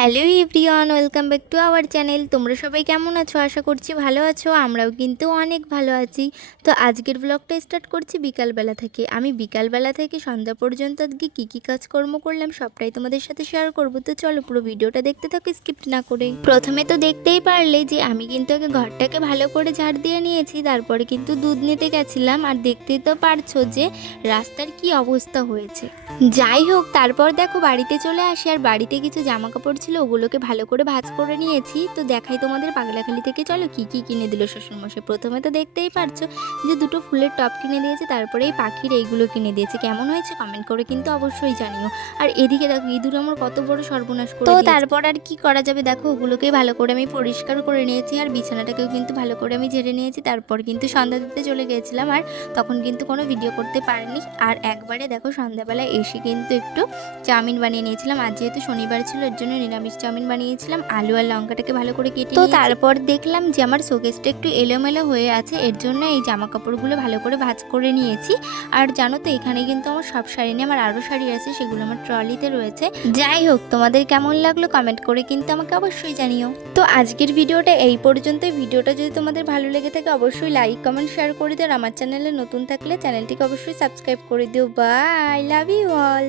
Hello everyone, welcome back to our channel. তোমরা সবাই কেমন আছো? আশা করছি ভালো আছো। আমরাও কিন্তু অনেক ভালো আছি। তো আজকের ব্লগটা স্টার্ট করছি বিকালবেলা থেকে। আমি বিকালবেলা থেকে সন্ধ্যা পর্যন্ত আজকে কী কাজকর্ম করলাম সবটাই তোমাদের সাথে শেয়ার করবো। তো চলো পুরো ভিডিওটা দেখতে থাকো স্কিপ না করে। প্রথমে তো দেখতেই পারলে যে আমি কিন্তু আগে ঘরটাকে ভালো করে ঝাড় দিয়ে নিয়েছি, তারপরে কিন্তু দুধ নিতে গেছিলাম। আর দেখতেই তো পারছো যে রাস্তার কি অবস্থা হয়েছে। যাই হোক, তারপর দেখো বাড়িতে চলে আসি, আর বাড়িতে কিছু জামা কাপড় ছিল ওগুলোকে ভালো করে ভাঁজ করে নিয়েছি। তো দেখাই তোমাদের পাগলাখালি থেকে। চলো কি কি কিনে দিল শ্বশুরমশাই। প্রথমে তো দেখতেই পারছো যে দুটো ফুলের টপ কিনে দিয়েছে, তারপরে এই পাখির এইগুলো কিনে দিয়েছে। কেমন হয়েছে কমেন্ট করে কিন্তু অবশ্যই জানিও। আর এদিকে দেখো ইঁদুর আমার কত বড় সর্বনাশ করে দিয়েছে। তারপর আর কি করা যাবে, দেখো ওগুলোকে ভালো করে আমি পরিষ্কার করে নিয়েছি, আর বিছানাটাকেও কিন্তু ভালো করে আমি ঝেড়ে নিয়েছি। তারপর কিন্তু সন্ধ্যা দিতে চলে গিয়েছিলাম, আর তখন কিন্তু কোনো ভিডিও করতে পারিনি। আর একবারে দেখো সন্ধ্যাবেলা এসে কিন্তু একটু চাউমিন বানিয়ে নিয়েছিলাম। আজ যেহেতু শনিবার ছিল এর জন্য নিরামিষ চাউমিন বানিয়েছিলাম। আলু আর লঙ্কাটাকে ভালো করে কেটে তো তারপর দেখলাম যে আমার শোকেসটা একটু এলোমেলো হয়ে আছে, এর জন্য এই জামা কাপড়গুলো ভালো করে ভাঁজ করে নিয়েছি। আর জানো তো এখানে কিন্তু আমার সব শাড়ি নেই, আমার আরও শাড়ি আছে, সেগুলো আমার ট্রলিতে রয়েছে। যাই হোক, তোমাদের কেমন লাগলো কমেন্ট করে কিন্তু আমাকে অবশ্যই জানিও। তো আজকের ভিডিওটা এই পর্যন্তই। ভিডিওটা যদি তোমাদের ভালো লেগে থাকে অবশ্যই লাইক কমেন্ট শেয়ার করে দিও। আর আমার চ্যানেলে নতুন থাকলে চ্যানেলটিকে অবশ্যই সাবস্ক্রাইব করে দিও। Bye, love you all.